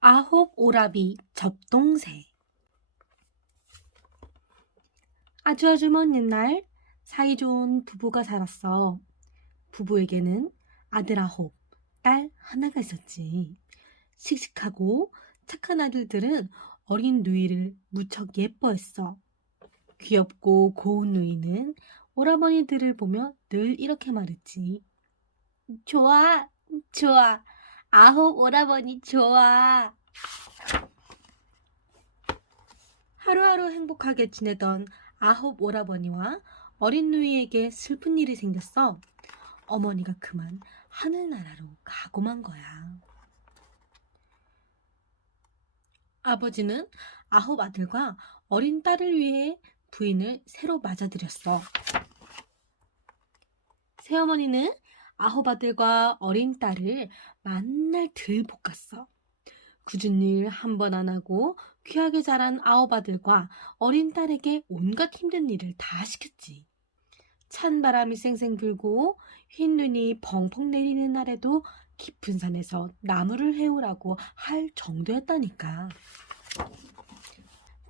아홉 오라비 접동새. 아주 먼 옛날 사이좋은 부부가 살았어. 부부에게는 아들 아홉, 딸 하나가 있었지. 씩씩하고 착한 아들들은 어린 누이를 무척 예뻐했어. 귀엽고 고운 누이는 오라버니들을 보며 늘 이렇게 말했지. 좋아, 좋아. 아홉 오라버니 좋아. 하루하루 행복하게 지내던 아홉 오라버니와 어린 누이에게 슬픈 일이 생겼어. 어머니가 그만 하늘나라로 가고 만 거야. 아버지는 아홉 아들과 어린 딸을 위해 부인을 새로 맞아들였어. 새어머니는 아홉 아들과 어린 딸을 만날 들 볶았어. 굳은 일 한 번 안 하고 귀하게 자란 아홉 아들과 어린 딸에게 온갖 힘든 일을 다 시켰지. 찬 바람이 쌩쌩 불고 흰 눈이 펑펑 내리는 날에도 깊은 산에서 나무를 해오라고 할 정도였다니까.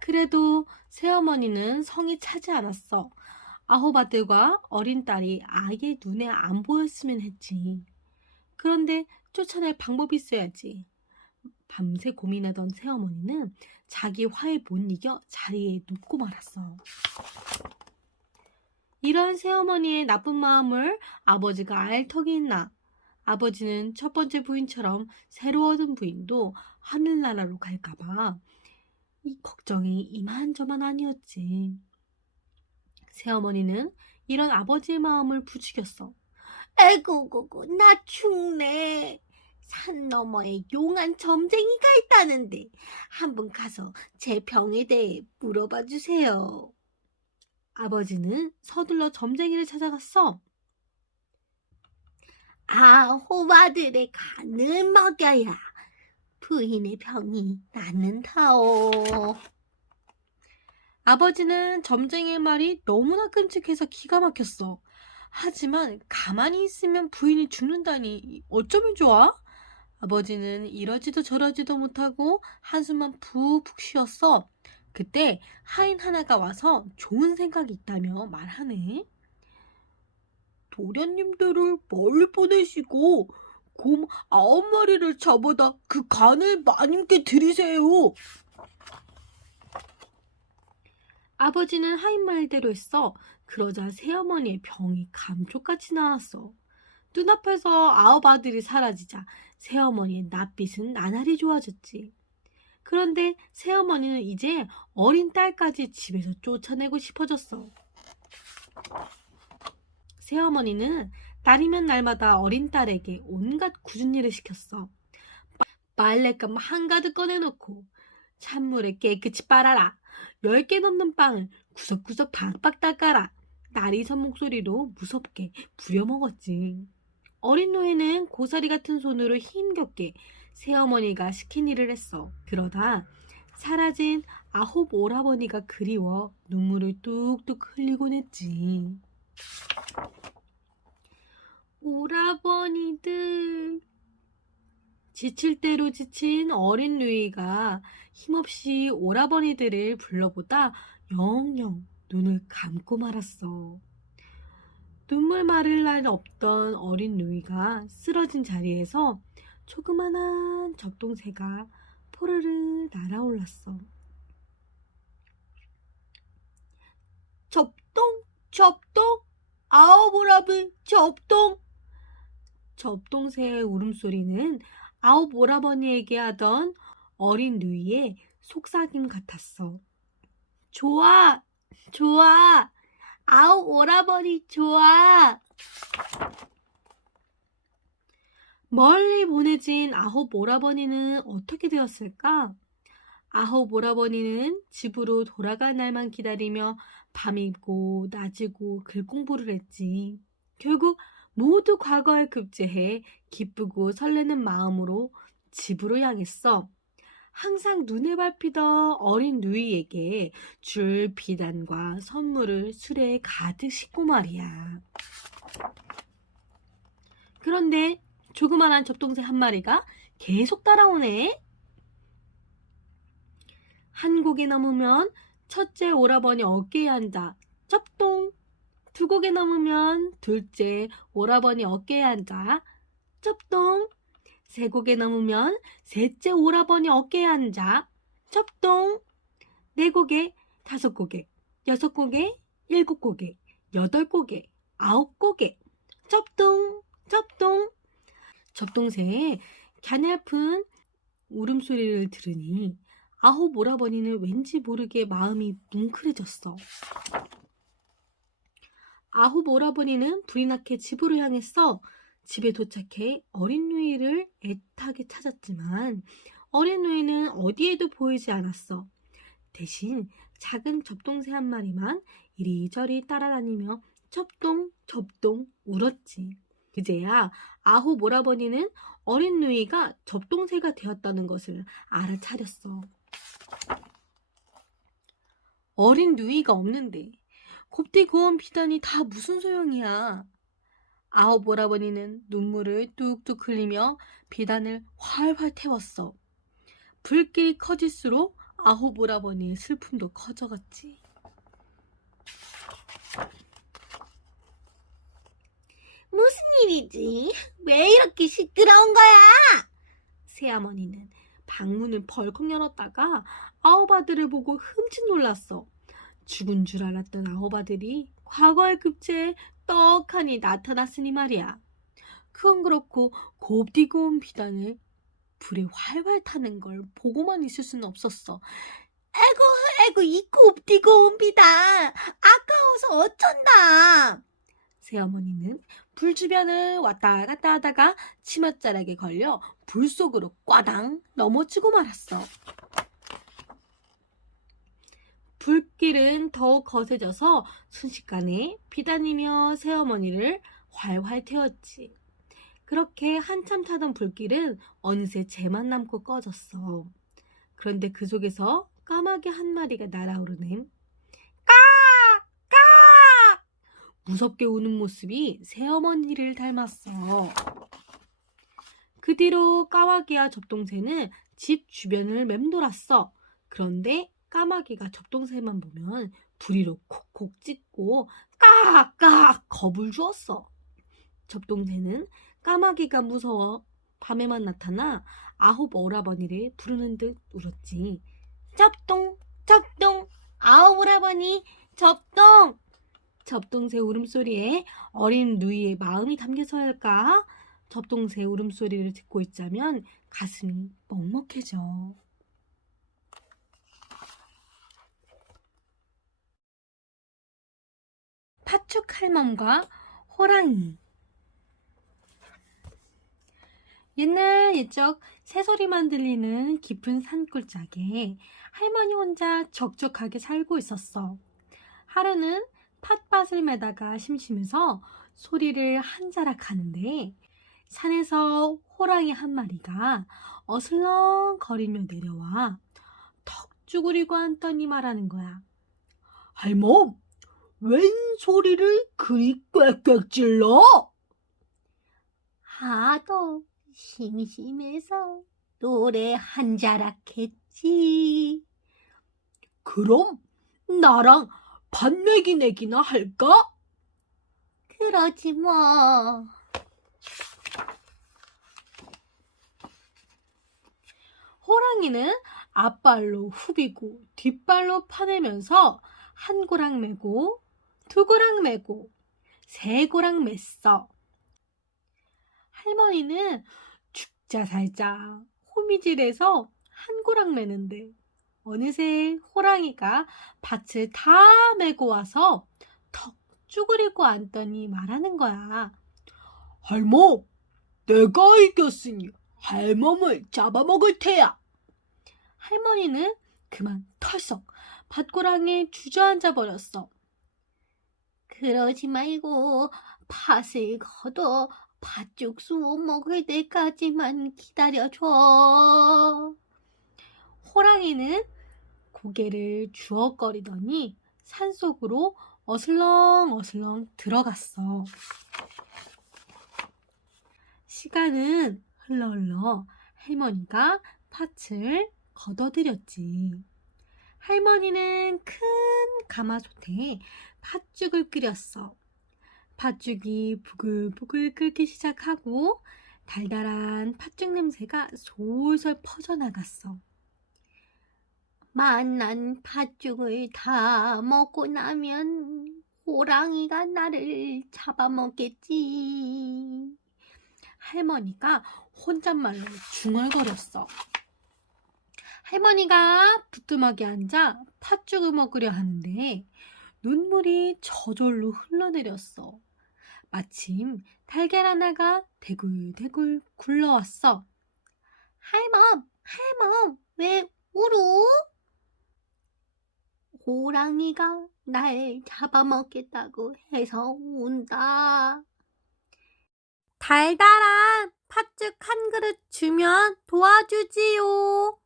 그래도 새어머니는 성이 차지 않았어. 아홉 아들과 어린 딸이 아예 눈에 안 보였으면 했지. 그런데 쫓아낼 방법이 있어야지. 밤새 고민하던 새어머니는 자기 화에 못 이겨 자리에 눕고 말았어. 이런 새어머니의 나쁜 마음을 아버지가 알 턱이 있나. 아버지는 첫 번째 부인처럼 새로 얻은 부인도 하늘나라로 갈까봐 이 걱정이 이만저만 아니었지. 새어머니는 이런 아버지의 마음을 부추겼어. 에고고고 나 죽네. 산 너머에 용한 점쟁이가 있다는데 한번 가서 제 병에 대해 물어봐 주세요. 아버지는 서둘러 점쟁이를 찾아갔어. 아홉 아들의 간을 먹여야 부인의 병이 낫는다오. 아버지는 점쟁이의 말이 너무나 끔찍해서 기가 막혔어. 하지만 가만히 있으면 부인이 죽는다니 어쩌면 좋아? 아버지는 이러지도 저러지도 못하고 한숨만 푹푹 쉬었어. 그때 하인 하나가 와서 좋은 생각이 있다며 말하네. 도련님들을 멀리 보내시고 곰 9마리를 잡아다 그 간을 마님께 드리세요. 아버지는 하인 말대로 했어. 그러자 새어머니의 병이 감쪽같이 나았어. 눈앞에서 아홉 아들이 사라지자 새어머니의 낯빛은 나날이 좋아졌지. 그런데 새어머니는 이제 어린 딸까지 집에서 쫓아내고 싶어졌어. 새어머니는 날이면 날마다 어린 딸에게 온갖 굳은 일을 시켰어. 빨랫감 한가득 꺼내놓고 찬물에 깨끗이 빨아라. 10개 넘는 빵을 구석구석 박박 닦아라. 날이 선 목소리로 무섭게 부려먹었지. 어린 노예는 고사리 같은 손으로 힘겹게 새어머니가 시킨 일을 했어. 그러다 사라진 아홉 오라버니가 그리워 눈물을 뚝뚝 흘리곤 했지. 오라버니들. 지칠 대로 지친 어린 누이가 힘없이 오라버니들을 불러보다 영영 눈을 감고 말았어. 눈물 마를 날 없던 어린 누이가 쓰러진 자리에서 조그만한 접동새가 포르르 날아올랐어. 접동, 접동, 아홉 오라비 접동. 접동새의 울음소리는 아홉 오라버니에게 하던 어린 누이의 속삭임 같았어. 좋아, 좋아. 아홉 오라버니 좋아. 멀리 보내진 아홉 오라버니는 어떻게 되었을까? 아홉 오라버니는 집으로 돌아갈 날만 기다리며 밤이고 낮이고 글 공부를 했지. 결국 모두 과거에 급제해 기쁘고 설레는 마음으로 집으로 향했어. 항상 눈에 밟히던 어린 누이에게 줄 비단과 선물을 수레에 가득 싣고 말이야. 그런데 조그만한 접동새 한 마리가 계속 따라오네. 한 고개 넘으면 첫째 오라버니 어깨에 앉아 쩝동. 두 고개 넘으면 둘째 오라버니 어깨에 앉아 쩝동. 세 고개 넘으면 셋째 오라버니 어깨에 앉아 쩝동. 네 고개, 다섯 고개, 여섯 고개, 일곱 고개, 여덟 고개, 아홉 고개, 쩝동, 쩝동. 쩝동새의 갸냘픈 울음소리를 들으니 아홉 오라버니는 왠지 모르게 마음이 뭉클해졌어. 아홉 오라버니는 불이 나게 집으로 향했어. 집에 도착해 어린 누이를 애타게 찾았지만 어린 누이는 어디에도 보이지 않았어. 대신 작은 접동새 한 마리만 이리저리 따라다니며 첩동 첩동 울었지. 그제야 아홉 오라버니는 어린 누이가 접동새가 되었다는 것을 알아차렸어. 어린 누이가 없는데 곱디고운 비단이 다 무슨 소용이야. 아홉 오라버니는 눈물을 뚝뚝 흘리며 비단을 활활 태웠어. 불길이 커질수록 아홉 오라버니의 슬픔도 커져갔지. 무슨 일이지? 왜 이렇게 시끄러운 거야? 새어머니는 방문을 벌컥 열었다가 아홉 아들을 보고 흠칫 놀랐어. 죽은 줄 알았던 아홉 아들이 과거의 급제에 떡하니 나타났으니 말이야. 그건 그렇고 곱디고운 비단을 불에 활활 타는 걸 보고만 있을 수는 없었어. 에고 이 곱디고운 비단 아까워서 어쩐다. 새어머니는 불 주변을 왔다 갔다 하다가 치맛자락에 걸려 불 속으로 꽈당 넘어지고 말았어. 불길은 더욱 거세져서 순식간에 비단이며 새어머니를 활활 태웠지. 그렇게 한참 타던 불길은 어느새 재만 남고 꺼졌어. 그런데 그 속에서 까마귀 한 마리가 날아오르는 까! 까! 무섭게 우는 모습이 새어머니를 닮았어. 그 뒤로 까마귀와 접동새는 집 주변을 맴돌았어. 그런데 까마귀가 접동새만 보면 부리로 콕콕 찢고 까까 겁을 주었어. 접동새는 까마귀가 무서워 밤에만 나타나 아홉 오라버니를 부르는 듯 울었지. 접동 접동 아홉 오라버니 접동. 접동새 울음소리에 어린 누이의 마음이 담겨서야 할까? 접동새 울음소리를 듣고 있자면 가슴이 먹먹해져. 팥죽 할멈과 호랑이. 옛날 옛적 새소리만 들리는 깊은 산골짜기에 할머니 혼자 적적하게 살고 있었어. 하루는 팥밭을 매다가 심심해서 소리를 한 자락 하는데 산에서 호랑이 한 마리가 어슬렁거리며 내려와 턱 쭈그리고 앉더니 말하는 거야. 할멈, 웬 소리를 그리 꽥꽥 찔러? 하도 심심해서 노래 한 자락 했지. 그럼 나랑 밥 내기나 할까? 그러지 뭐. 호랑이는 앞발로 후비고 뒷발로 파내면서 한 고랑 메고 두 고랑 메고 세 고랑 맸어. 할머니는 죽자 살자 호미질해서 한 고랑 매는데 어느새 호랑이가 밭을 다 메고 와서 턱 쭈그리고 앉더니 말하는 거야. 할멈, 내가 이겼으니 할멈을 잡아먹을 테야. 할머니는 그만 털썩 밭고랑에 주저앉아 버렸어. 그러지 말고 팥을 걷어 팥죽 수워 먹을 때까지만 기다려줘. 호랑이는 고개를 주걱거리더니 산속으로 어슬렁어슬렁 들어갔어. 시간은 흘러 할머니가 팥을 걷어들였지. 할머니는 큰 가마솥에 팥죽을 끓였어. 팥죽이 부글부글 끓기 시작하고 달달한 팥죽 냄새가 솔솔 퍼져나갔어. 맛난 팥죽을 다 먹고 나면 호랑이가 나를 잡아먹겠지. 할머니가 혼잣말로 중얼거렸어. 할머니가 부뚜막에 앉아 팥죽을 먹으려 하는데 눈물이 저절로 흘러내렸어. 마침 달걀 하나가 대굴대굴 굴러왔어. 할멈, 왜 울어? 호랑이가 날 잡아먹겠다고 해서 운다. 달달한 팥죽 한 그릇 주면 도와주지요.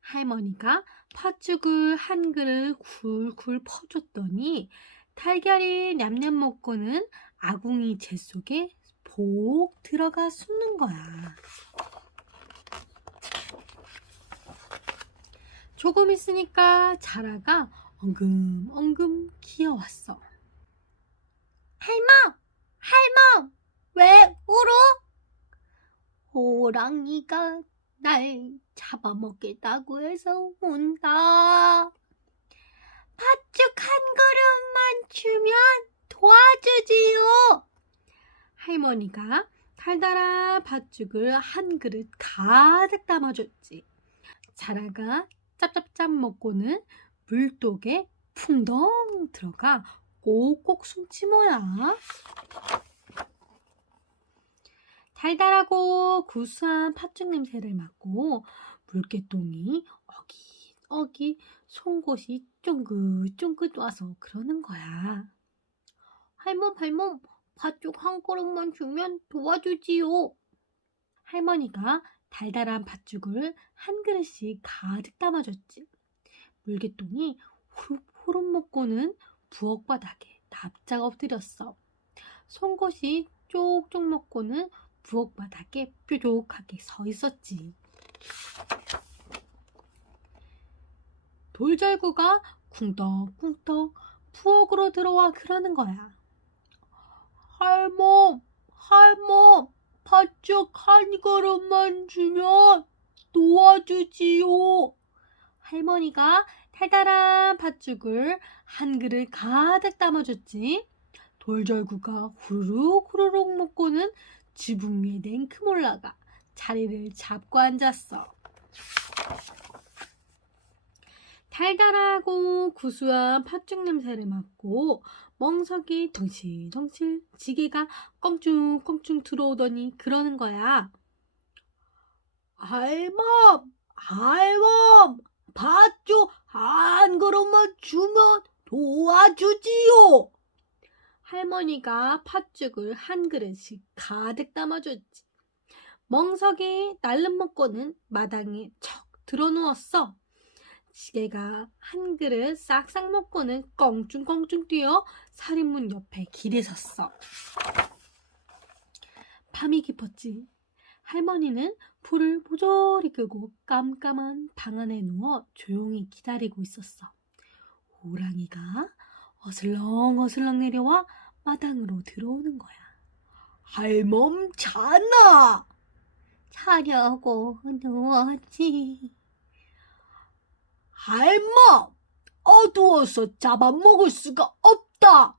할머니가 팥죽을 한 그릇 굴굴 퍼줬더니 달걀이 냠냠 먹고는 아궁이 재 속에 복 들어가 숨는 거야. 조금 있으니까 자라가 엉금엉금 기어왔어. 할멈, 왜 울어? 호랑이가 날 잡아먹겠다고 해서 운다. 팥죽 한 그릇만 주면 도와주지요. 할머니가 달달한 팥죽을 한 그릇 가득 담아줬지. 자라가 짭짭짭 먹고는 물독에 풍덩 들어가 꼭꼭 숨지 뭐야. 달달하고 구수한 팥죽 냄새를 맡고 물개똥이 어깃어깃 송곳이 쫑긋쫑긋 와서 그러는 거야. 할멈, 팥죽 한 그릇만 주면 도와주지요. 할머니가 달달한 팥죽을 한 그릇씩 가득 담아줬지. 물개똥이 후룩후룩 먹고는 부엌 바닥에 납작 엎드렸어. 송곳이 쪽쪽 먹고는 부엌 바닥에 뾰족하게 서 있었지. 돌절구가 쿵떡쿵떡 부엌으로 들어와 그러는 거야. 할멈, 팥죽 한 그릇만 주면 도와주지요. 할머니가 달달한 팥죽을 한 그릇 가득 담아줬지. 돌절구가 후루룩 먹고는 지붕 위에 냉큼 올라가 자리를 잡고 앉았어. 달달하고 구수한 팥죽 냄새를 맡고 멍석이 덩실덩실 지게가 껑충껑충 들어오더니 그러는 거야. 할멈, 팥죽 한 그릇만 주면 도와주지요. 할머니가 팥죽을 한 그릇씩 가득 담아줬지. 멍석이 날름 먹고는 마당에 척 드러누웠어. 지게가 한 그릇 싹싹 먹고는 껑충껑충 뛰어 살인문 옆에 기대 섰어. 밤이 깊었지. 할머니는 불을 모조리 끄고 깜깜한 방 안에 누워 조용히 기다리고 있었어. 호랑이가 어슬렁어슬렁 내려와 마당으로 들어오는 거야. 할멈 자나? 자려고 누웠지. 할멈, 어두워서 잡아먹을 수가 없다.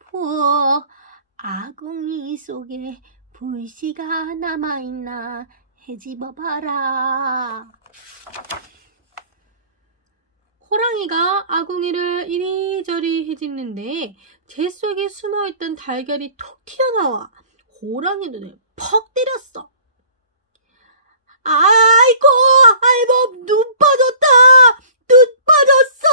부엌 아궁이 속에 불씨가 남아있나 헤집어봐라. 호랑이가 아궁이를 이리저리 헤집는데 재 속에 숨어있던 달걀이 톡 튀어나와 호랑이 눈을 퍽 때렸어. 아이고, 할멈 눈 빠졌다. 눈 빠졌어.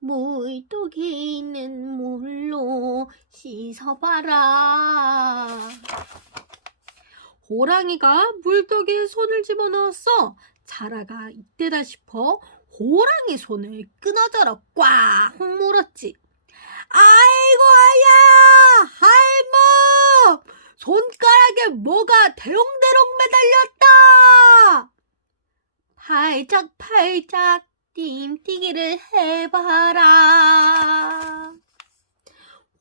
물독에 있는 물로 씻어봐라. 호랑이가 물독에 손을 집어넣었어. 자라가 이때다 싶어 호랑이 손을 끊어져라 꽉 물었지. 아이고, 야, 할멈! 손가락에 뭐가 대롱대롱 매달렸다. 팔짝팔짝 띵뛰기를 해봐라.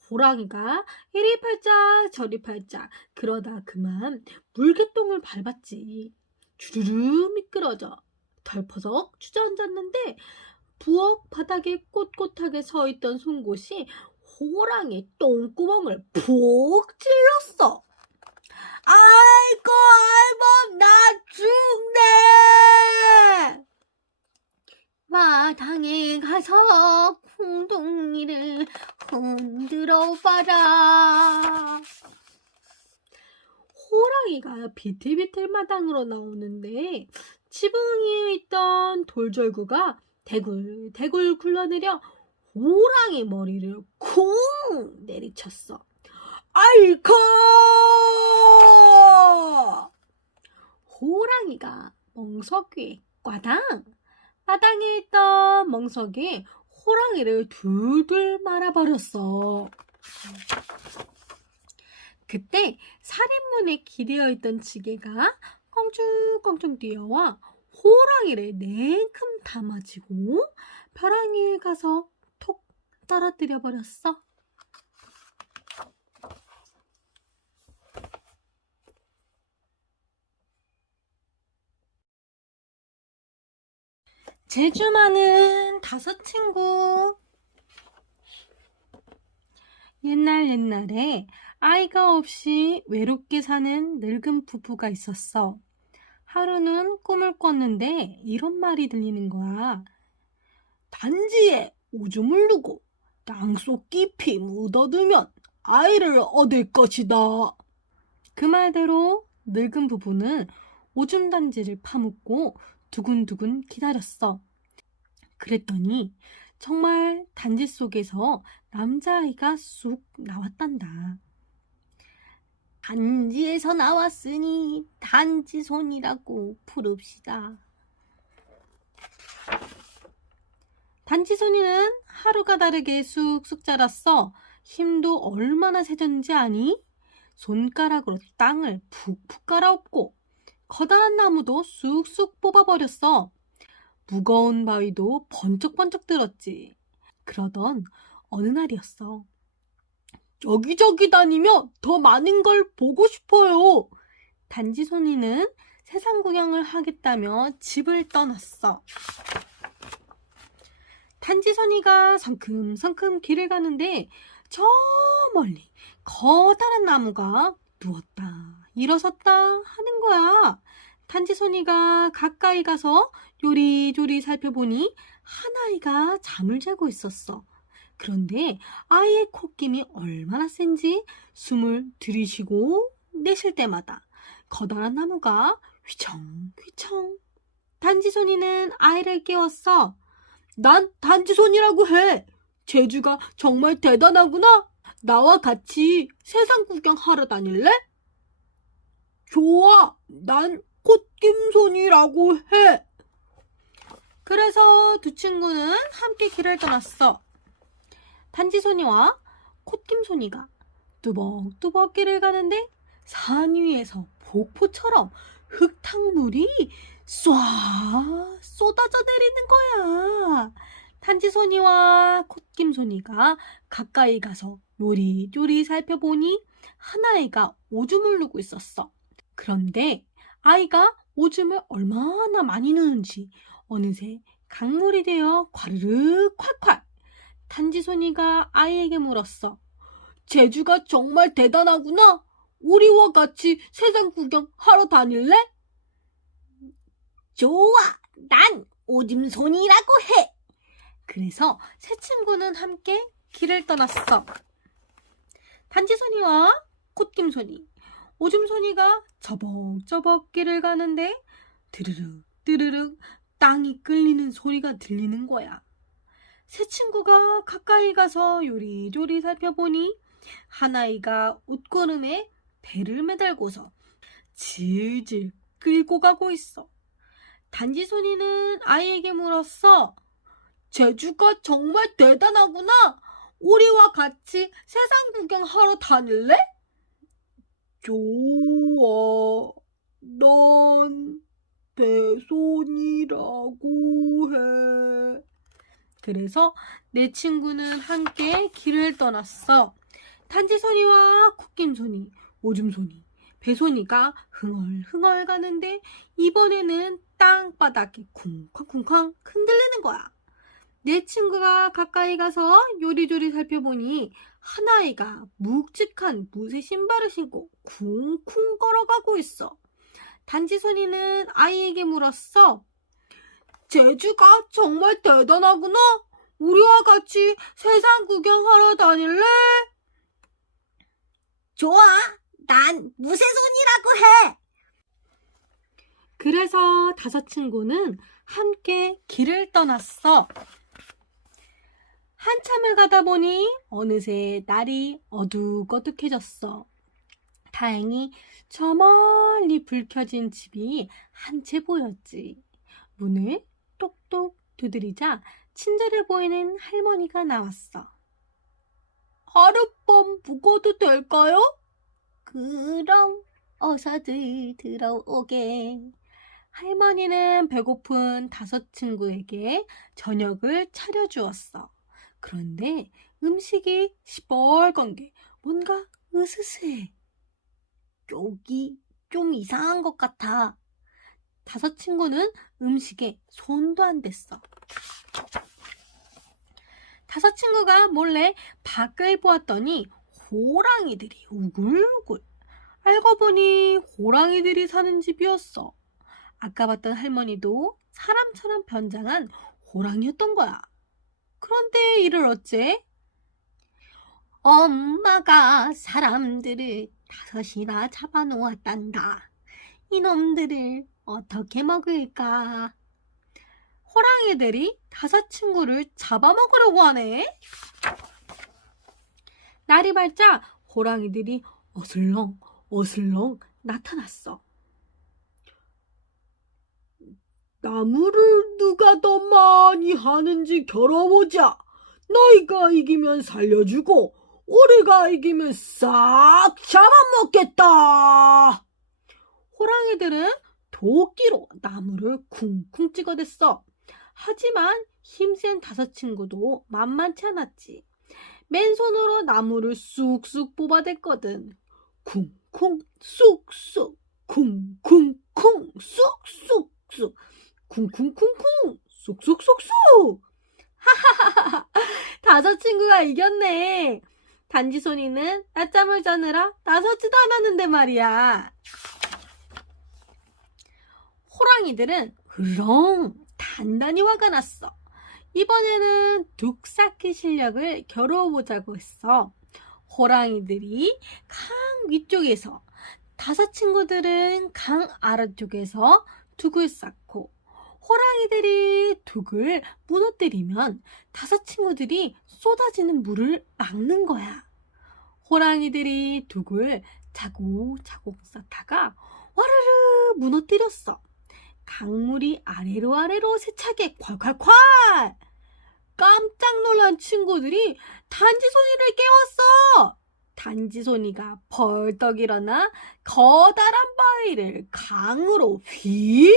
호랑이가 이리 팔짝 저리 팔짝 그러다 그만 물개똥을 밟았지. 주르르 미끄러져 덜퍼석 주저앉았는데 부엌 바닥에 꼿꼿하게 서있던 송곳이 호랑이 똥구멍을 푹 찔렀어. 아이고 할멈 나 죽네. 마당에 가서 콩둥이를 흔들어 봐라. 호랑이가 비틀비틀 마당으로 나오는데 지붕 위에 있던 돌절구가 대굴대굴 굴러내려 호랑이 머리를 쿵 내리쳤어. 아이고! 호랑이가 멍석 위에 꽈당! 마당에 있던 멍석에 호랑이를 둘둘 말아버렸어. 그때 살인문에 기대어 있던 지게가 껑충껑충 뛰어와 호랑이를 냉큼 담아지고 벼랑 위에 가서 톡 떨어뜨려 버렸어. 제주 많은 5 친구. 옛날에 아이가 없이 외롭게 사는 늙은 부부가 있었어. 하루는 꿈을 꿨는데 이런 말이 들리는 거야. 단지에 오줌을 누고 땅속 깊이 묻어두면 아이를 얻을 것이다. 그 말대로 늙은 부부는 오줌 단지를 파묻고 두근두근 기다렸어. 그랬더니 정말 단지 속에서 남자아이가 쑥 나왔단다. 단지에서 나왔으니 단지손이라고 부릅시다. 단지손이는 하루가 다르게 쑥쑥 자랐어. 힘도 얼마나 세졌는지 아니? 손가락으로 땅을 푹푹 갈아엎고 커다란 나무도 쑥쑥 뽑아버렸어. 무거운 바위도 번쩍번쩍 들었지. 그러던 어느 날이었어. 여기저기 다니며 더 많은 걸 보고 싶어요. 단지손이는 세상 구경을 하겠다며 집을 떠났어. 단지손이가 성큼성큼 길을 가는데 저 멀리 커다란 나무가 누웠다 일어섰다 하는 거야. 단지손이가 가까이 가서 요리조리 살펴보니 한 아이가 잠을 자고 있었어. 그런데 아이의 콧김이 얼마나 센지 숨을 들이쉬고 내쉴 때마다 커다란 나무가 휘청휘청. 단지손이는 아이를 깨웠어. 난 단지손이라고 해. 제주가 정말 대단하구나. 나와 같이 세상 구경하러 다닐래? 좋아. 난 콧김손이라고 해. 그래서 두 친구는 함께 길을 떠났어. 단지손이와 콧김손이가 뚜벅뚜벅 길을 가는데 산 위에서 폭포처럼 흙탕물이 쏴 쏟아져 내리는 거야. 단지손이와 콧김손이가 가까이 가서 요리조리 살펴보니 한 아이가 오줌을 누고 있었어. 그런데 아이가 오줌을 얼마나 많이 누는지 어느새 강물이 되어 과르르 콸콸. 단지손이가 아이에게 물었어. 제주가 정말 대단하구나. 우리와 같이 세상 구경하러 다닐래? 좋아. 난 오줌손이라고 해. 그래서 세 친구는 함께 길을 떠났어. 단지손이와 콧김손이, 오줌손이가 저벅저벅 길을 가는데 드르륵 드르륵 땅이 끌리는 소리가 들리는 거야. 세 친구가 가까이 가서 요리조리 살펴보니 한 아이가 옷고름에 배를 매달고서 질질 끌고 가고 있어. 단지손이는 아이에게 물었어. 제주가 정말 대단하구나. 우리와 같이 세상 구경하러 다닐래? 좋아. 난 배손이라. 가자고 해. 그래서 네 친구는 함께 길을 떠났어. 단지손이와 콧김손이, 오줌손이, 배손이가 흥얼흥얼 가는데 이번에는 땅바닥이 쿵쾅쿵쾅 흔들리는 거야. 내 친구가 가까이 가서 요리조리 살펴보니 한 아이가 묵직한 무쇠 신발을 신고 쿵쿵 걸어가고 있어. 단지손이는 아이에게 물었어. 재주가 정말 대단하구나. 우리와 같이 세상 구경하러 다닐래? 좋아, 난 무쇠손이라고 해. 그래서 다섯 친구는 함께 길을 떠났어. 한참을 가다 보니 어느새 날이 어둑어둑해졌어. 다행히 저 멀리 불 켜진 집이 한 채 보였지. 문을 똑똑 두드리자 친절해 보이는 할머니가 나왔어. 하룻밤 묵어도 될까요? 그럼 어서들 들어오게. 할머니는 배고픈 다섯 친구에게 저녁을 차려주었어. 그런데 음식이 시뻘건 게 뭔가 으스스해. 여기 좀 이상한 것 같아. 다섯 친구는 음식에 손도 안 댔어. 다섯 친구가 몰래 밖을 보았더니 호랑이들이 우글우글. 알고 보니 호랑이들이 사는 집이었어. 아까 봤던 할머니도 사람처럼 변장한 호랑이였던 거야. 그런데 이를 어째? 엄마가 사람들을 5이나 잡아놓았단다. 이놈들을 어떻게 먹을까? 호랑이들이 다섯 친구를 잡아먹으려고 하네. 날이 밝자 호랑이들이 어슬렁 나타났어. 나무를 누가 더 많이 하는지 겨뤄보자. 너희가 이기면 살려주고 우리가 이기면 싹 잡아먹겠다. 호랑이들은 도끼로 나무를 쿵쿵 찍어댔어. 하지만 힘센 다섯 친구도 만만치 않았지. 맨손으로 나무를 쑥쑥 뽑아댔거든. 쿵쿵 쑥쑥 쿵쿵쿵 쑥쑥쑥 쿵쿵쿵쿵 쑥쑥쑥쑥. 하하하하. 다섯 친구가 이겼네. 단지손이는 낮잠을 자느라 나서지도 않았는데 말이야. 호랑이들은 으렁 단단히 화가 났어. 이번에는 둑 쌓기 실력을 겨루어보자고 했어. 호랑이들이 강 위쪽에서, 다섯 친구들은 강 아래쪽에서 둑을 쌓고, 호랑이들이 둑을 무너뜨리면 다섯 친구들이 쏟아지는 물을 막는 거야. 호랑이들이 둑을 차곡차곡 쌓다가 와르르 무너뜨렸어. 강물이 아래로 세차게 콸콸콸! 깜짝 놀란 친구들이 단지손이를 깨웠어. 단지손이가 벌떡 일어나 커다란 바위를 강으로 휙!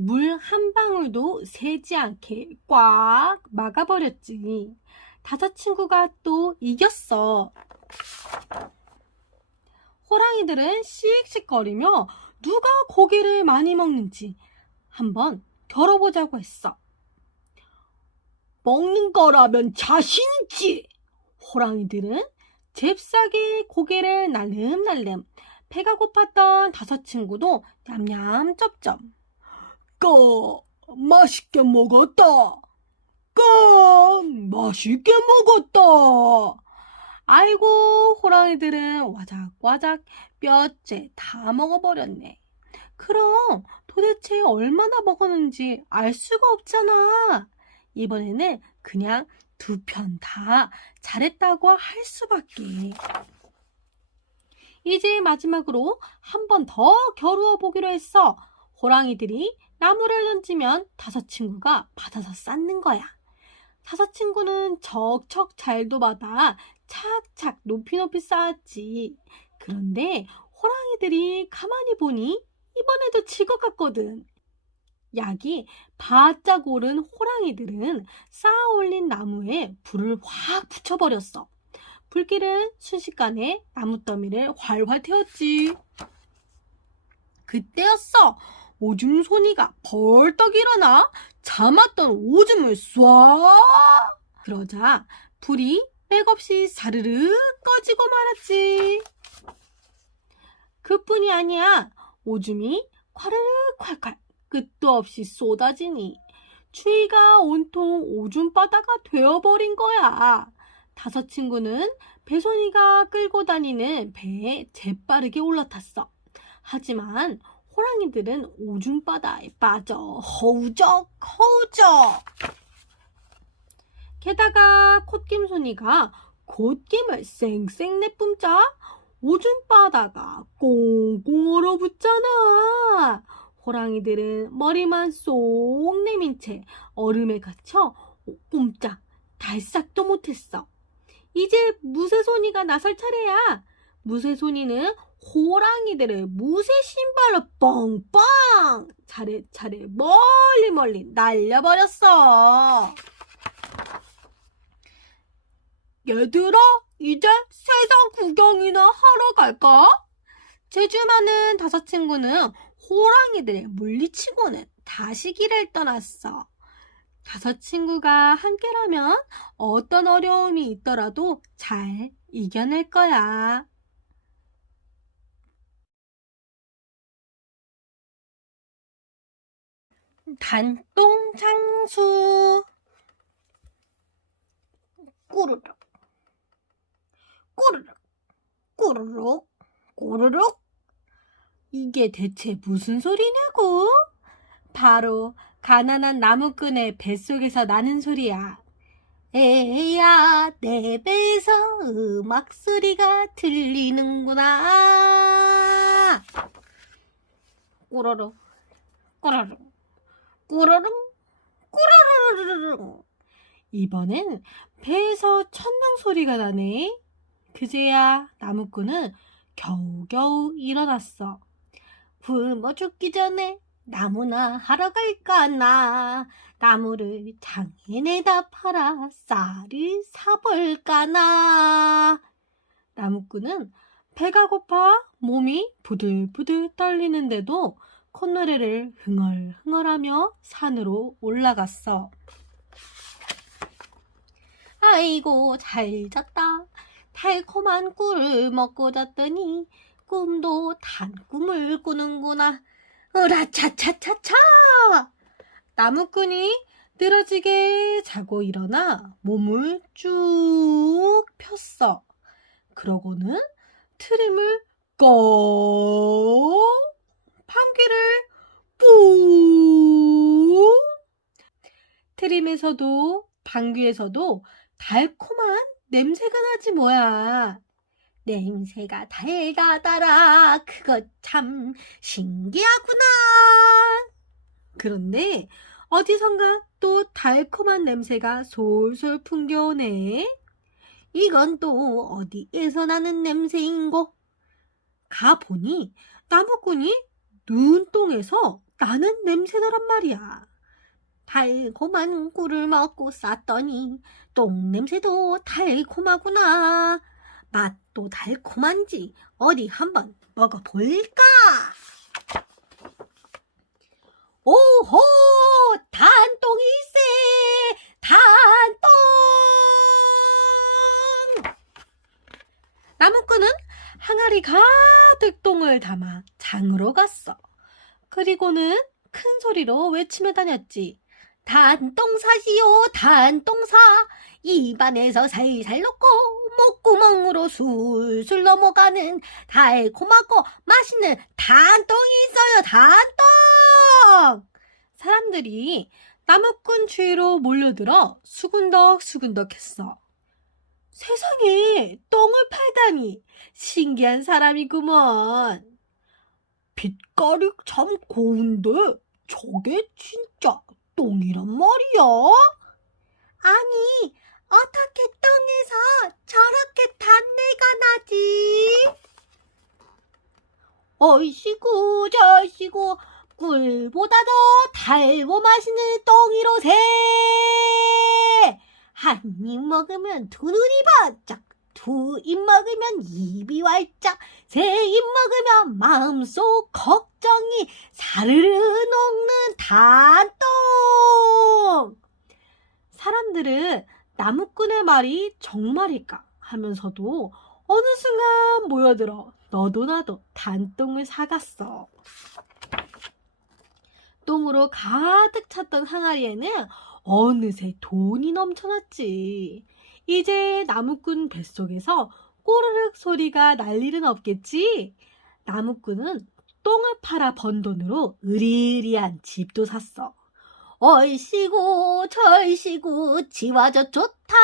물 한 방울도 새지 않게 꽉 막아버렸지. 다섯 친구가 또 이겼어. 호랑이들은 씩씩거리며 누가 고기를 많이 먹는지 한번 겨뤄보자고 했어. 먹는 거라면 자신 있지. 호랑이들은 잽싸게 고개를 날름날름. 배가 고팠던 다섯 친구도 냠냠 쩝쩝. 맛있게 먹었다. 맛있게 먹었다. 아이고, 호랑이들은 와작와작 뼈째 다 먹어버렸네. 그럼 도대체 얼마나 먹었는지 알 수가 없잖아. 이번에는 그냥 두 편 다 잘했다고 할 수밖에. 이제 마지막으로 한 번 더 겨루어 보기로 했어. 호랑이들이 나무를 던지면 다섯 친구가 받아서 쌓는 거야. 다섯 친구는 척척 잘도 받아 착착 높이 쌓았지. 그런데 호랑이들이 가만히 보니 이번에도 질 것 같거든. 약이 바짝 오른 호랑이들은 쌓아 올린 나무에 불을 확 붙여버렸어. 불길은 순식간에 나무더미를 활활 태웠지. 그때였어. 오줌 소니가 벌떡 일어나 잠았던 오줌을 쏴! 그러자 불이 맥없이 사르르 꺼지고 말았지. 그뿐이 아니야. 오줌이 콸르르 콸콸 끝도 없이 쏟아지니 추위가 온통 오줌바다가 되어버린 거야. 다섯 친구는 배손이가 끌고 다니는 배에 재빠르게 올라탔어. 하지만 호랑이들은 오줌바다에 빠져 허우적 허우적. 게다가 콧김손이가 콧김을 쌩쌩 내뿜자 오줌바다가 꽁꽁 얼어붙잖아. 호랑이들은 머리만 쏙 내민 채 얼음에 갇혀 꼼짝 달싹도 못했어. 이제 무쇠손이가 나설 차례야. 무쇠손이는 호랑이들을 무쇠 신발로 뻥뻥 차례차례 멀리 날려버렸어. 얘들아, 이제 세상 구경이나 하러 갈까? 재주 많은 다섯 친구는 호랑이들을 물리치고는 다시 길을 떠났어. 다섯 친구가 함께라면 어떤 어려움이 있더라도 잘 이겨낼 거야. 단똥장수. 꾸르륵, 꾸르륵, 꾸르륵, 꾸르륵. 이게 대체 무슨 소리냐고? 바로 가난한 나무꾼의 뱃속에서 나는 소리야. 에야, 내 배에서 음악 소리가 들리는구나. 꾸르륵, 꾸르륵, 꾸르륵, 꾸르르르르르. 이번엔 배에서 천둥 소리가 나네. 그제야 나무꾼은 겨우겨우 일어났어. 굶어 죽기 전에 나무나 하러 갈까나. 나무를 장인에다 팔아 쌀을 사볼까나. 나무꾼은 배가 고파 몸이 부들부들 떨리는데도 콧노래를 흥얼흥얼하며 산으로 올라갔어. 아이고 잘 잤다. 달콤한 꿀을 먹고 잤더니 꿈도 단 꿈을 꾸는구나. 으라차차차차. 나무꾼이 늘어지게 자고 일어나 몸을 쭉 폈어. 그러고는 트림을 꼭 방귀를 뿌. 트림에서도 방귀에서도 달콤한 냄새가 나지 뭐야. 냄새가 달달하라. 그거 참 신기하구나. 그런데 어디선가 또 달콤한 냄새가 솔솔 풍겨오네. 이건 또 어디에서 나는 냄새인고? 가보니 나무꾼이 눈동에서 나는 냄새더란 말이야. 달콤한 꿀을 먹고 쌌더니 똥 냄새도 달콤하구나. 맛도 달콤한지 어디 한번 먹어볼까? 오호, 단똥이세, 단똥. 나무꾼은 항아리 가득 똥을 담아 장으로 갔어. 그리고는 큰 소리로 외치며 다녔지. 단똥사시오, 단똥사. 입안에서 살살 녹고 목구멍으로 술술 넘어가는 달콤하고 맛있는 단똥이 있어요. 단똥. 사람들이 나무꾼 주위로 몰려들어 수군덕수군덕 했어. 세상에 똥을 팔다니 신기한 사람이구먼. 빛깔이 참 고운데 저게 진짜 똥이란 말이야? 아니, 어떻게 똥에서 저렇게 단내가 나지? 어이시구 저이시구 꿀보다도 달고 맛있는 똥이로세. 한 입 먹으면 두 눈이 번쩍, 두 입 먹으면 입이 활짝, 세 입 먹으면 마음속 걱정이 사르르 녹는 단똥. 사람들은 나무꾼의 말이 정말일까 하면서도 어느 순간 모여들어 너도 나도 단똥을 사갔어. 똥으로 가득 찼던 항아리에는 어느새 돈이 넘쳐났지. 이제 나무꾼 뱃속에서 꼬르륵 소리가 날 일은 없겠지. 나무꾼은 똥을 팔아 번 돈으로 으리으리한 집도 샀어. 얼씨구 절씨구 지와저 좋다.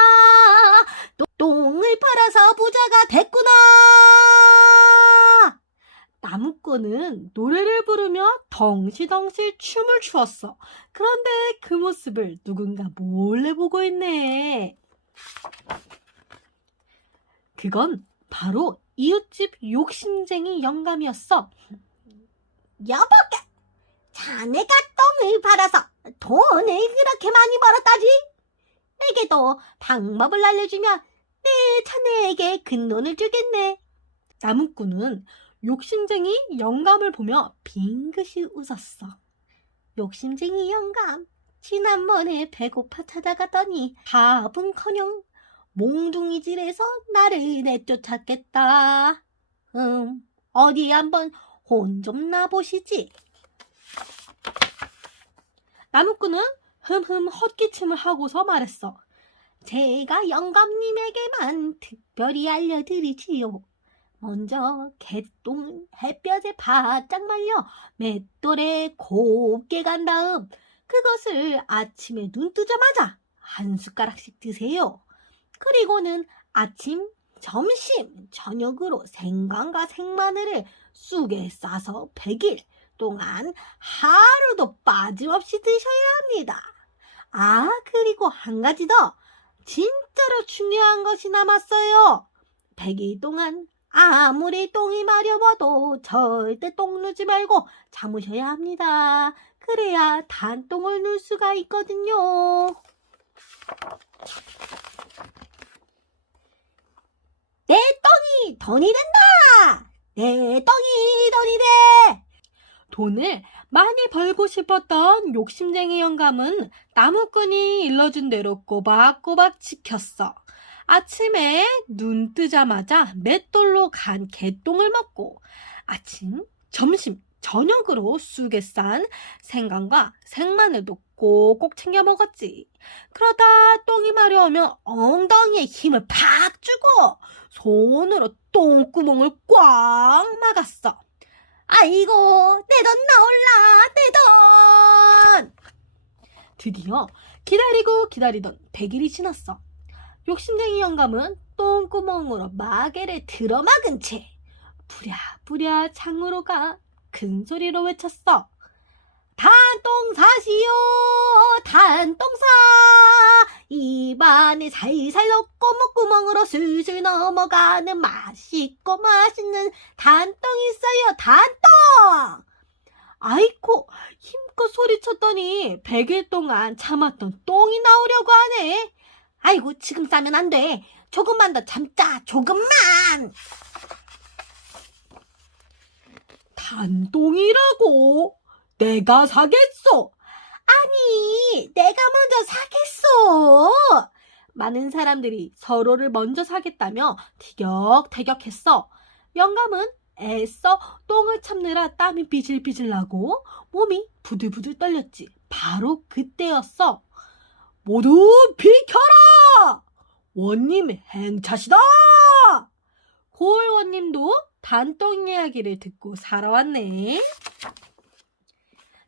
똥을 팔아서 부자가 됐구나. 나무꾼은 노래를 부르며 덩실덩실 춤을 추었어. 그런데 그 모습을 누군가 몰래 보고 있네. 그건 바로 이웃집 욕심쟁이 영감이었어. 여보게, 자네가 똥을 팔아서 돈을 그렇게 많이 벌었다지? 내게도 방법을 알려주면 내 자네에게 큰 돈을 주겠네. 나무꾼은 욕심쟁이 영감을 보며 빙긋이 웃었어. 욕심쟁이 영감, 지난번에 배고파 찾아갔더니 밥은커녕 몽둥이질해서 나를 내쫓았겠다. 어디 한번 혼 좀 나보시지. 나무꾼은 흠흠 헛기침을 하고서 말했어. 제가 영감님에게만 특별히 알려드리지요. 먼저 개똥은 햇볕에 바짝 말려 맷돌에 곱게 간 다음 그것을 아침에 눈 뜨자마자 한 숟가락씩 드세요. 그리고는 아침, 점심, 저녁으로 생강과 생마늘을 쑥에 싸서 100일 동안 하루도 빠짐없이 드셔야 합니다. 아, 그리고 한 가지 더. 진짜로 중요한 것이 남았어요. 100일 동안 아무리 똥이 마려워도 절대 똥 누지 말고 참으셔야 합니다. 그래야 단똥을 눌 수가 있거든요. 내 똥이 돈이 된다! 내 똥이 돈이 돼! 돈을 많이 벌고 싶었던 욕심쟁이 영감은 나무꾼이 일러준 대로 꼬박꼬박 지켰어. 아침에 눈 뜨자마자 맷돌로 간 개똥을 먹고 아침, 점심, 저녁으로 쑥에 싼 생강과 생마늘도 꼭꼭 챙겨 먹었지. 그러다 똥이 마려우면 엉덩이에 힘을 팍 주고 손으로 똥구멍을 꽉 막았어. 아이고, 내 돈 나올라, 내 돈! 드디어 기다리고 기다리던 100일이 지났어. 욕심쟁이 영감은 똥구멍으로 마개를 들어막은 채 부랴부랴 창으로 가 큰 소리로 외쳤어. 단똥 사시오, 단똥 사! 입안에 살살 넣고 목구멍으로 술술 넘어가는 맛있고 맛있는 단똥 있어요, 단똥! 아이고, 힘껏 소리쳤더니 100일 동안 참았던 똥이 나오려고 하네. 아이고, 지금 싸면 안 돼. 조금만 더 참자, 조금만! 단똥이라고? 내가 사겠어. 아니, 내가 먼저 사겠어. 많은 사람들이 서로를 먼저 사겠다며 티격태격했어. 영감은 애써 똥을 참느라 땀이 비질비질 나고 몸이 부들부들 떨렸지. 바로 그때였어. 모두 비켜라! 원님 행차시다! 고을 원님도 단똥 이야기를 듣고 살아왔네.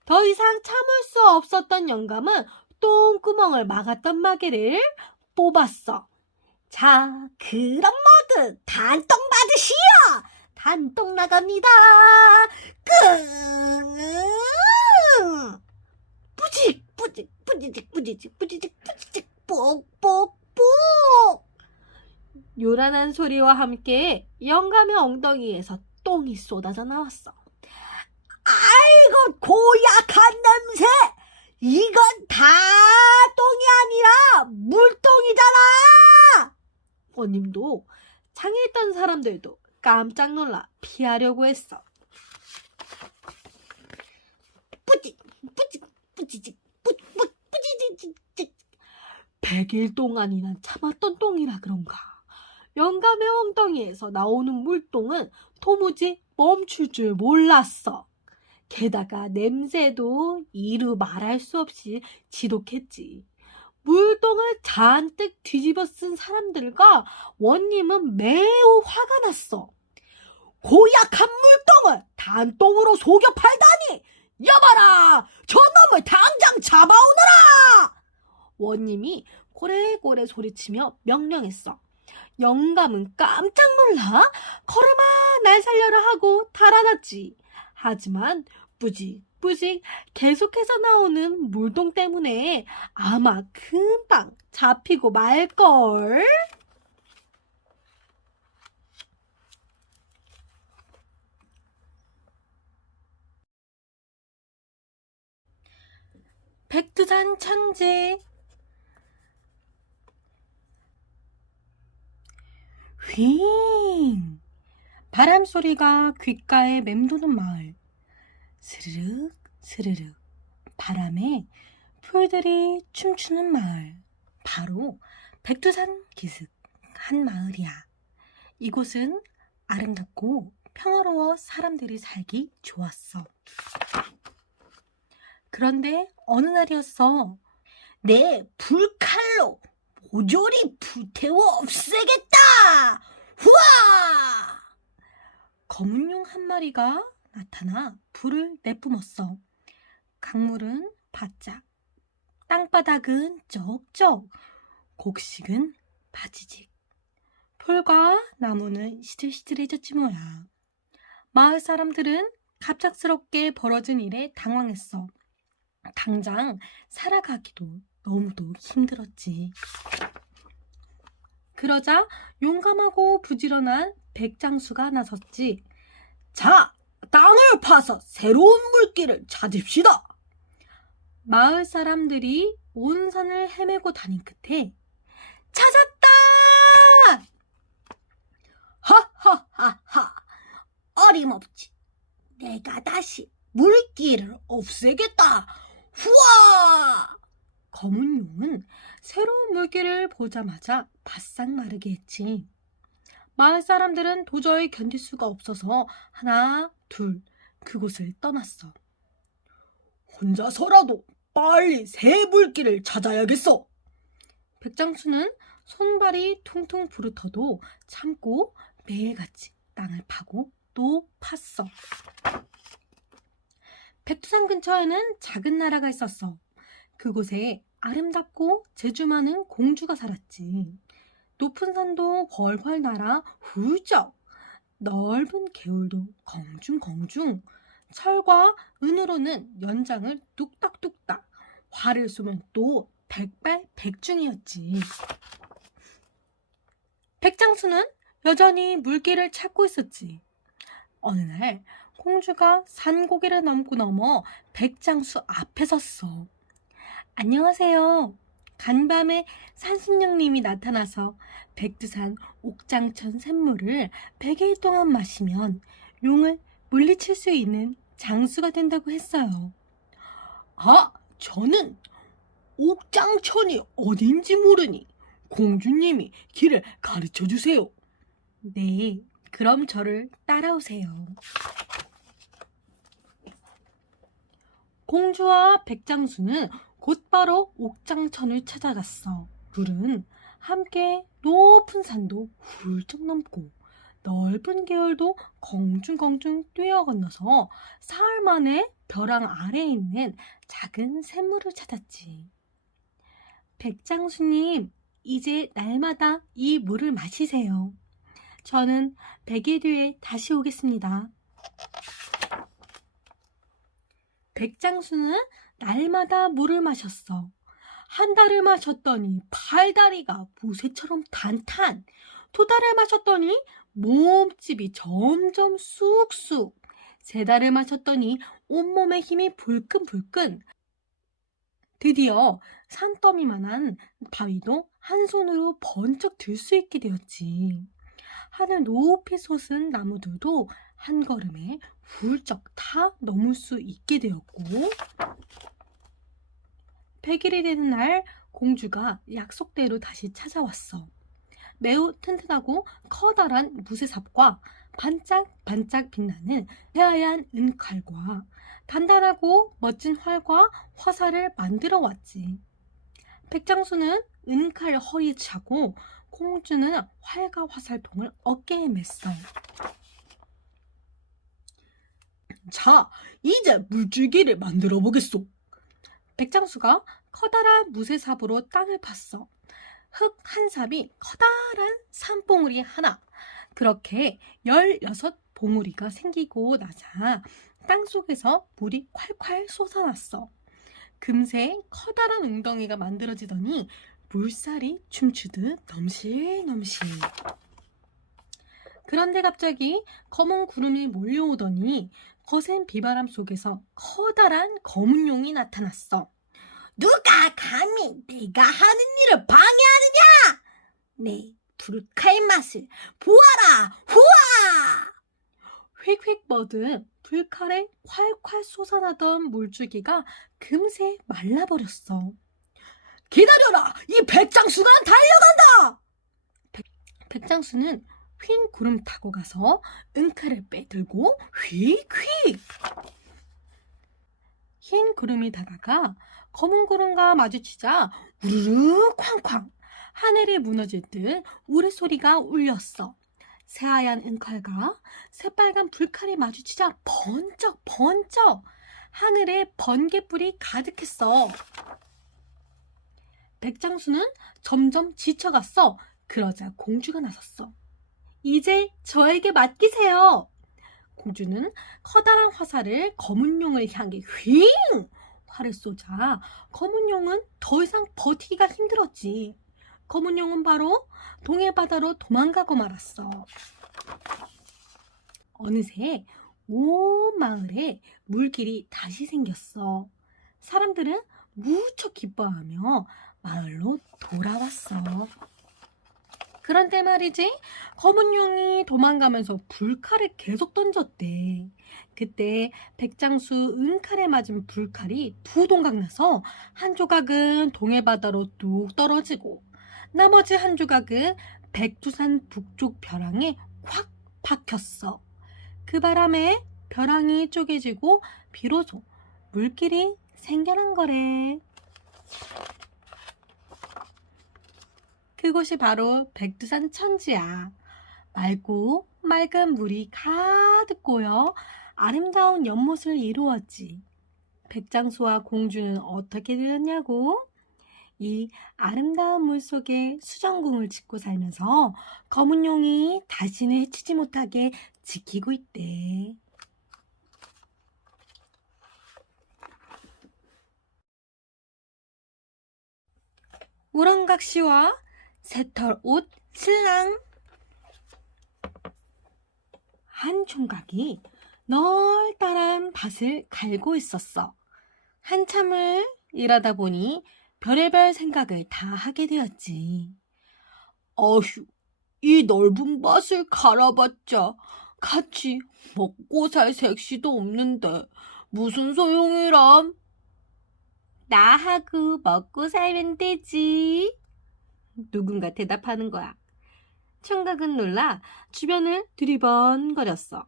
더 이상 참을 수 없었던 영감은 똥구멍을 막았던 마개를 뽑았어. 자, 그럼 모두 단똥 받으시오! 단똥 나갑니다. 끙! 뿌직, 뿌직, 뿌지직, 뿌지직, 뿌지직, 뿌지직, 뽁뽁뽁! 요란한 소리와 함께 영감의 엉덩이에서 똥이 쏟아져 나왔어. 아이고, 고야 이건 다 똥이 아니라 물똥이잖아! 원님도 창에 있던 사람들도 깜짝 놀라 피하려고 했어. 뿌찌, 뿌찌, 뿌찌지, 뿌찌지. 100일 동안이나 참았던 똥이라 그런가. 영감의 엉덩이에서 나오는 물똥은 도무지 멈출 줄 몰랐어. 게다가 냄새도 이루 말할 수 없이 지독했지. 물똥을 잔뜩 뒤집어 쓴 사람들과 원님은 매우 화가 났어. 고약한 물똥을 단똥으로 속여 팔다니! 여봐라! 저놈을 당장 잡아오너라! 원님이 고래고래 소리치며 명령했어. 영감은 깜짝 놀라 걸음아 날 살려라 하고 달아났지. 하지만 뿌직 계속해서 나오는 물똥 때문에 아마 금방 잡히고 말걸. 백두산 천재. 휘잉! 바람 소리가 귓가에 맴도는 마을. 스르륵 스르륵 바람에 풀들이 춤추는 마을. 바로 백두산 기슭 한 마을이야. 이곳은 아름답고 평화로워 사람들이 살기 좋았어. 그런데 어느 날이었어. 내 불칼로 모조리 불태워 없애겠다! 후아! 검은 용 한 마리가 나타나 불을 내뿜었어. 강물은 바짝, 땅바닥은 쩍쩍, 곡식은 바지직. 풀과 나무는 시들시들해졌지 뭐야. 마을 사람들은 갑작스럽게 벌어진 일에 당황했어. 당장 살아가기도 너무도 힘들었지. 그러자 용감하고 부지런한 백장수가 나섰지. 자, 땅을 파서 새로운 물길을 찾읍시다. 마을 사람들이 온 산을 헤매고 다닌 끝에 찾았다! 하하하하. 어림없지. 내가 다시 물길을 없애겠다. 후아! 검은 용은 새로운 물길을 보자마자 바싹 마르게 했지. 마을 사람들은 도저히 견딜 수가 없어서 하나, 둘 그곳을 떠났어. 혼자서라도 빨리 새 물길을 찾아야겠어. 백장수는 손발이 퉁퉁 부르터도 참고 매일같이 땅을 파고 또 팠어. 백두산 근처에는 작은 나라가 있었어. 그곳에 아름답고 재주 많은 공주가 살았지. 높은 산도 훨훨 날아 훌쩍, 넓은 개울도 공중공중, 철과 은으로는 연장을 뚝딱뚝딱, 활을 쏘면 또 백발백중이었지. 백장수는 여전히 물길을 찾고 있었지. 어느 날 공주가 산고개를 넘어 백장수 앞에 섰어. 안녕하세요. 간밤에 산신령님이 나타나서 백두산 옥장천 샘물을 100일 동안 마시면 용을 물리칠 수 있는 장수가 된다고 했어요. 아, 저는 옥장천이 어딘지 모르니 공주님이 길을 가르쳐 주세요. 네, 그럼 저를 따라오세요. 공주와 백장수는 곧바로 옥장천을 찾아갔어. 둘은 함께 높은 산도 훌쩍 넘고 넓은 개울도 공중공중 뛰어 건너서 사흘 만에 벼랑 아래에 있는 작은 샘물을 찾았지. 백장수님, 이제 날마다 이 물을 마시세요. 저는 100일 뒤에 다시 오겠습니다. 백장수는 날마다 물을 마셨어. 한 달을 마셨더니 팔다리가 무쇠처럼 탄탄, 2달을 마셨더니 몸집이 점점 쑥쑥, 3달을 마셨더니 온몸에 힘이 불끈불끈, 드디어 산더미만한 바위도 한 손으로 번쩍 들 수 있게 되었지. 하늘 높이 솟은 나무들도 한 걸음에 훌쩍 다 넘을 수 있게 되었고, 100일이 되는 날 공주가 약속대로 다시 찾아왔어. 매우 튼튼하고 커다란 무쇠삽과 반짝반짝 빛나는 새하얀 은칼과 단단하고 멋진 활과 화살을 만들어 왔지. 백장수는 은칼 허리에 차고 공주는 활과 화살통을 어깨에 맸어. 자, 이제 물줄기를 만들어 보겠소. 백장수가 커다란 무쇠삽으로 땅을 팠어. 흙 한 삽이 커다란 산봉우리 하나. 그렇게 16봉우리가 생기고 나자 땅속에서 물이 콸콸 솟아났어. 금세 커다란 웅덩이가 만들어지더니 물살이 춤추듯 넘실넘실. 그런데 갑자기 검은 구름이 몰려오더니 거센 비바람 속에서 커다란 검은 용이 나타났어. 누가 감히 내가 하는 일을 방해하느냐? 내 불칼 맛을 보아라! 후아! 휙휙 뻗은 불칼에 콸콸 솟아나던 물줄기가 금세 말라버렸어. 기다려라! 이 백장수가 달려간다! 백장수는 휜 구름 타고 가서 은칼을 빼들고 휙휙! 흰 구름이 다가가 검은 구름과 마주치자 우르르 쾅쾅 하늘이 무너질 듯 우레소리가 울렸어. 새하얀 은칼과 새빨간 불칼이 마주치자 번쩍번쩍 하늘에 번개불이 가득했어. 백장수는 점점 지쳐갔어. 그러자 공주가 나섰어. 이제 저에게 맡기세요. 공주는 커다란 화살을 검은 용을 향해 휘잉! 활을 쏘자 검은 용은 더 이상 버티기가 힘들었지. 검은 용은 바로 동해 바다로 도망가고 말았어. 어느새 온 마을에 물길이 다시 생겼어. 사람들은 무척 기뻐하며 마을로 돌아왔어. 그런데 말이지, 검은 용이 도망가면서 불칼을 계속 던졌대. 그때 백장수 은칼에 맞은 불칼이 두 동각 나서 한 조각은 동해바다로 뚝 떨어지고 나머지 한 조각은 백두산 북쪽 벼랑에 확 박혔어. 그 바람에 벼랑이 쪼개지고 비로소 물길이 생겨난 거래. 그곳이 바로 백두산 천지야. 맑고 맑은 물이 가득 고여 아름다운 연못을 이루었지. 백장수와 공주는 어떻게 되었냐고? 이 아름다운 물 속에 수정궁을 짓고 살면서 검은 용이 다시는 해치지 못하게 지키고 있대. 우렁각시와 새털옷 신랑. 한 총각이 널따란 밭을 갈고 있었어. 한참을 일하다 보니 별의별 생각을 다 하게 되었지. 어휴, 이 넓은 밭을 갈아봤자 같이 먹고 살 색시도 없는데 무슨 소용이람? 나하고 먹고 살면 되지. 누군가 대답하는 거야. 총각은 놀라 주변을 두리번거렸어.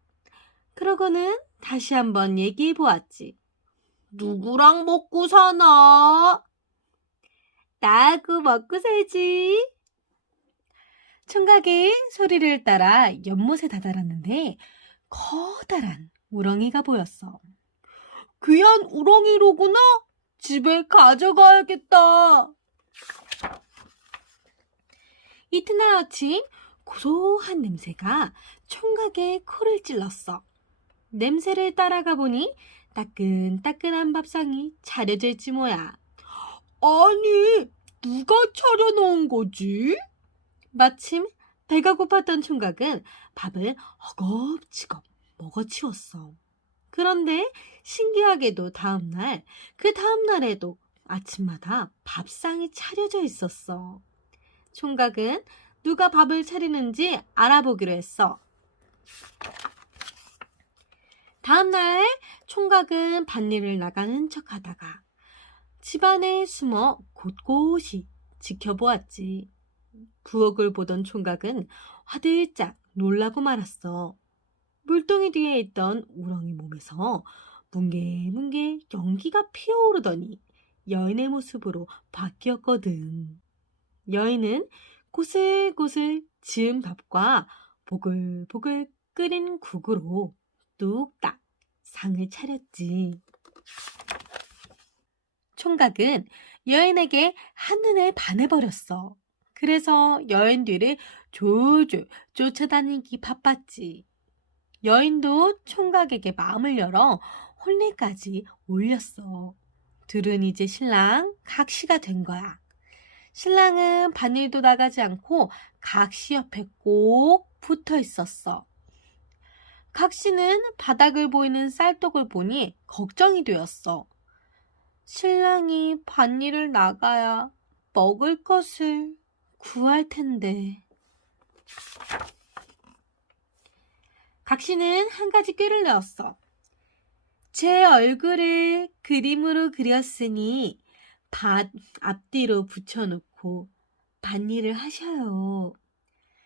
그러고는 다시 한번 얘기해 보았지. 누구랑 먹고 사나? 나하고 먹고 살지. 총각이 소리를 따라 연못에 다다랐는데 커다란 우렁이가 보였어. 귀한 우렁이로구나. 집에 가져가야겠다. 이튿날 아침 고소한 냄새가 총각의 코를 찔렀어. 냄새를 따라가 보니 따끈따끈한 밥상이 차려져 있지 뭐야. 아니, 누가 차려놓은 거지? 마침 배가 고팠던 총각은 밥을 허겁지겁 먹어치웠어. 그런데 신기하게도 그 다음날에도 아침마다 밥상이 차려져 있었어. 총각은 누가 밥을 차리는지 알아보기로 했어. 다음날 총각은 밭일을 나가는 척하다가 집안에 숨어 곳곳이 지켜보았지. 부엌을 보던 총각은 화들짝 놀라고 말았어. 물동이 뒤에 있던 우렁이 몸에서 뭉게뭉게 연기가 피어오르더니 여인의 모습으로 바뀌었거든. 여인은 고슬고슬 지은 밥과 보글보글 끓인 국으로 뚝딱 상을 차렸지. 총각은 여인에게 한눈에 반해버렸어. 그래서 여인 뒤를 졸졸 쫓아다니기 바빴지. 여인도 총각에게 마음을 열어 혼례까지 올렸어. 둘은 이제 신랑 각시가 된 거야. 신랑은 밭일도 나가지 않고 각시 옆에 꼭 붙어 있었어. 각시는 바닥을 보이는 쌀떡을 보니 걱정이 되었어. 신랑이 밭일을 나가야 먹을 것을 구할 텐데. 각시는 한 가지 꾀를 내었어. 제 얼굴을 그림으로 그렸으니 밭 앞뒤로 붙여놓고 밭일을 하셔요.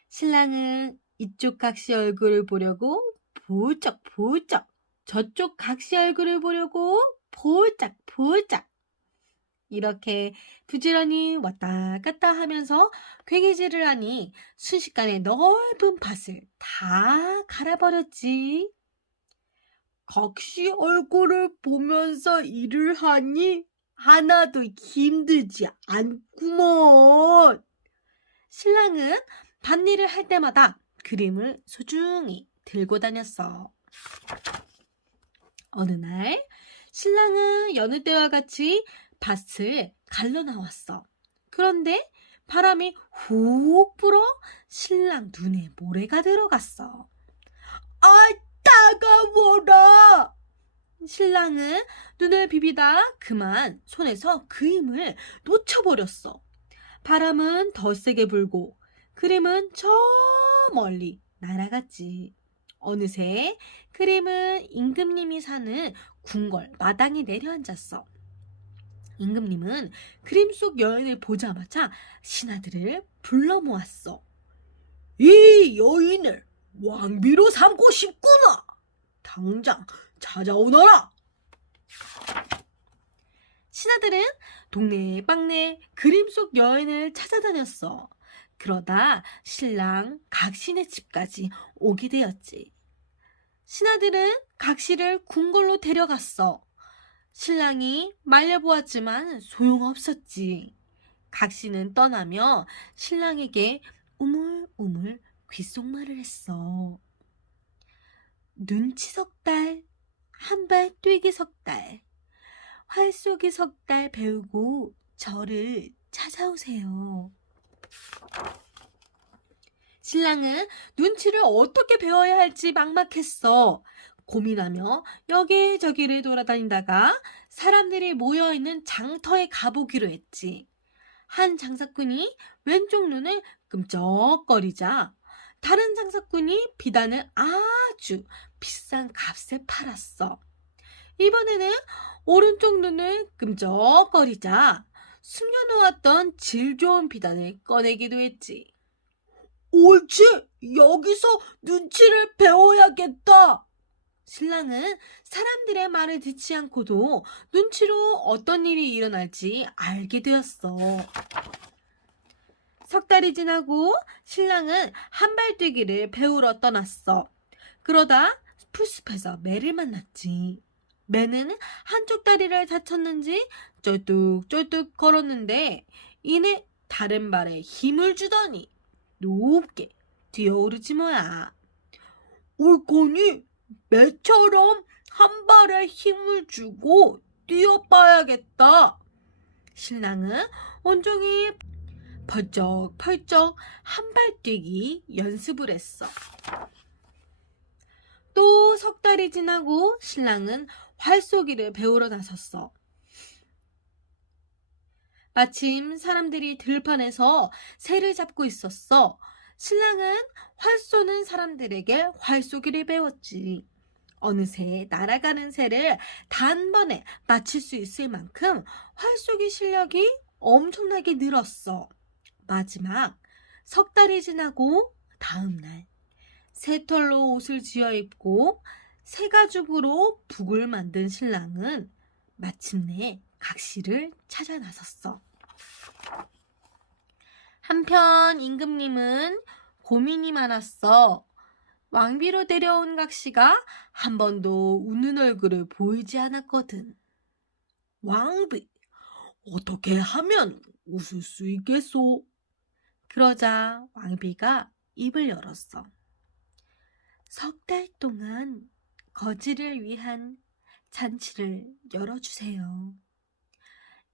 신랑은 이쪽 각시 얼굴을 보려고 보쩍보쩍, 저쪽 각시 얼굴을 보려고 보짝보짝 이렇게 부지런히 왔다 갔다 하면서 괴기질을 하니 순식간에 넓은 밭을 다 갈아버렸지. 각시 얼굴을 보면서 일을 하니 하나도 힘들지 않구먼. 신랑은 밭일을 할 때마다 그림을 소중히 들고 다녔어. 어느 날 신랑은 여느 때와 같이 밭을 갈러 나왔어. 그런데 바람이 훅 불어 신랑 눈에 모래가 들어갔어. 아, 따가워라! 신랑은 눈을 비비다 그만 손에서 그림을 놓쳐버렸어. 바람은 더 세게 불고 그림은 저 멀리 날아갔지. 어느새 그림은 임금님이 사는 궁궐 마당에 내려앉았어. 임금님은 그림 속 여인을 보자마자 신하들을 불러 모았어. 이 여인을 왕비로 삼고 싶구나. 당장 찾아오너라. 신하들은 동네방네 그림 속 여인을 찾아다녔어. 그러다 신랑 각신의 집까지 오게 되었지. 신하들은 각시를 궁궐로 데려갔어. 신랑이 말려보았지만 소용없었지. 각시는 떠나며 신랑에게 우물우물 귓속말을 했어. 눈치 석달, 한발 뛰기 석달, 활 쏘기 석달 배우고 저를 찾아오세요. 신랑은 눈치를 어떻게 배워야 할지 막막했어. 고민하며 여기저기를 돌아다니다가 사람들이 모여있는 장터에 가보기로 했지. 한 장사꾼이 왼쪽 눈을 끔쩍거리자 다른 장사꾼이 비단을 아주 비싼 값에 팔았어. 이번에는 오른쪽 눈을 끔쩍거리자 숨겨놓았던 질 좋은 비단을 꺼내기도 했지. 옳지! 여기서 눈치를 배워야겠다! 신랑은 사람들의 말을 듣지 않고도 눈치로 어떤 일이 일어날지 알게 되었어. 석 달이 지나고 신랑은 한발뛰기를 배우러 떠났어. 그러다 풀숲에서 매를 만났지. 매는 한쪽 다리를 다쳤는지 쩔뚝쩔뚝 걸었는데 이내 다른 발에 힘을 주더니 높게 뛰어오르지 뭐야. 옳거니 매처럼 한 발에 힘을 주고 뛰어봐야겠다. 신랑은 온종일 펄쩍펄쩍 한발뛰기 연습을 했어. 또 석 달이 지나고 신랑은 활쏘기를 배우러 나섰어. 마침 사람들이 들판에서 새를 잡고 있었어. 신랑은 활 쏘는 사람들에게 활 쏘기를 배웠지. 어느새 날아가는 새를 단번에 맞출 수 있을 만큼 활 쏘기 실력이 엄청나게 늘었어. 마지막 석 달이 지나고 다음 날 새털로 옷을 지어 입고 새 가죽으로 북을 만든 신랑은 마침내 각시를 찾아 나섰어. 한편 임금님은 고민이 많았어. 왕비로 데려온 각시가 한 번도 웃는 얼굴을 보이지 않았거든. 왕비, 어떻게 하면 웃을 수 있겠소? 그러자 왕비가 입을 열었어. 석 달 동안 거지를 위한 잔치를 열어주세요.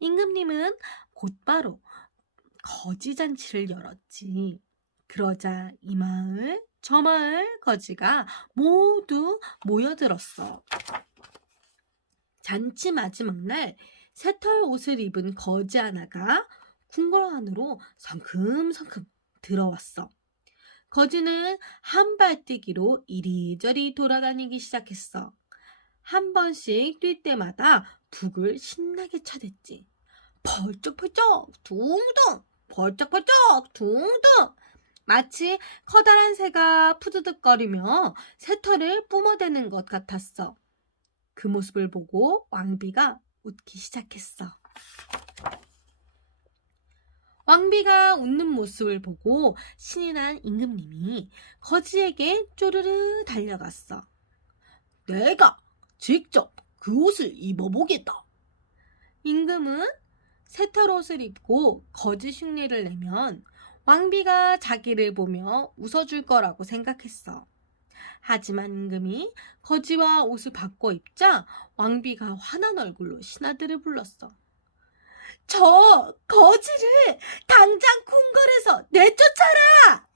임금님은 곧바로 거지 잔치를 열었지. 그러자 이 마을, 저 마을 거지가 모두 모여들었어. 잔치 마지막 날 새털 옷을 입은 거지 하나가 궁궐 안으로 성큼성큼 들어왔어. 거지는 한 발 뛰기로 이리저리 돌아다니기 시작했어. 한 번씩 뛸 때마다 북을 신나게 쳐댔지. 벌쩍벌쩍 둥둥, 벌쩍벌쩍 둥둥. 마치 커다란 새가 푸드득거리며 새털을 뿜어대는 것 같았어. 그 모습을 보고 왕비가 웃기 시작했어. 왕비가 웃는 모습을 보고 신이 난 임금님이 거지에게 쪼르르 달려갔어. 내가 직접 그 옷을 입어보겠다. 임금은 새털 옷을 입고 거지 흉내를 내면 왕비가 자기를 보며 웃어줄 거라고 생각했어. 하지만 임금이 거지와 옷을 바꿔 입자 왕비가 화난 얼굴로 신하들을 불렀어. 저 거지를 당장 궁궐에서 내쫓아라!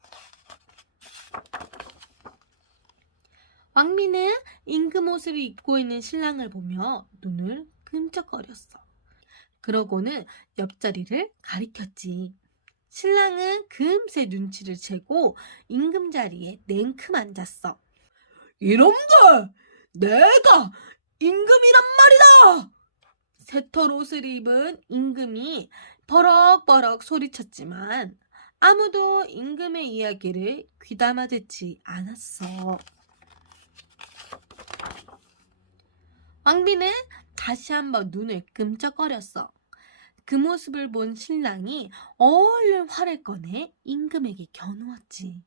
왕비는 임금 옷을 입고 있는 신랑을 보며 눈을 끔쩍거렸어. 그러고는 옆자리를 가리켰지. 신랑은 금세 눈치를 채고 임금 자리에 냉큼 앉았어. 이놈들! 내가 임금이란 말이다! 새털 옷을 입은 임금이 버럭버럭 소리쳤지만 아무도 임금의 이야기를 귀담아 듣지 않았어. 왕비는 다시 한번 눈을 끔쩍거렸어. 그 모습을 본 신랑이 얼른 활을 꺼내 임금에게 겨누었지.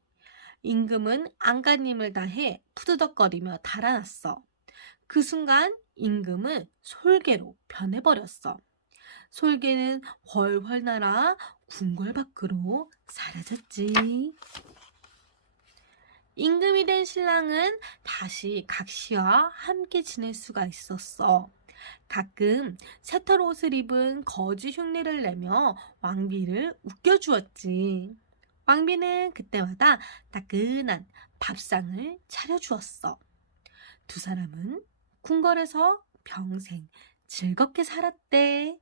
임금은 안간힘을 다해 푸드덕거리며 달아났어. 그 순간 임금은 솔개로 변해버렸어. 솔개는 훨훨 날아 궁궐 밖으로 사라졌지. 임금이 된 신랑은 다시 각시와 함께 지낼 수가 있었어. 가끔 새털 옷을 입은 거지 흉내를 내며 왕비를 웃겨주었지. 왕비는 그때마다 따끈한 밥상을 차려주었어. 두 사람은 궁궐에서 평생 즐겁게 살았대.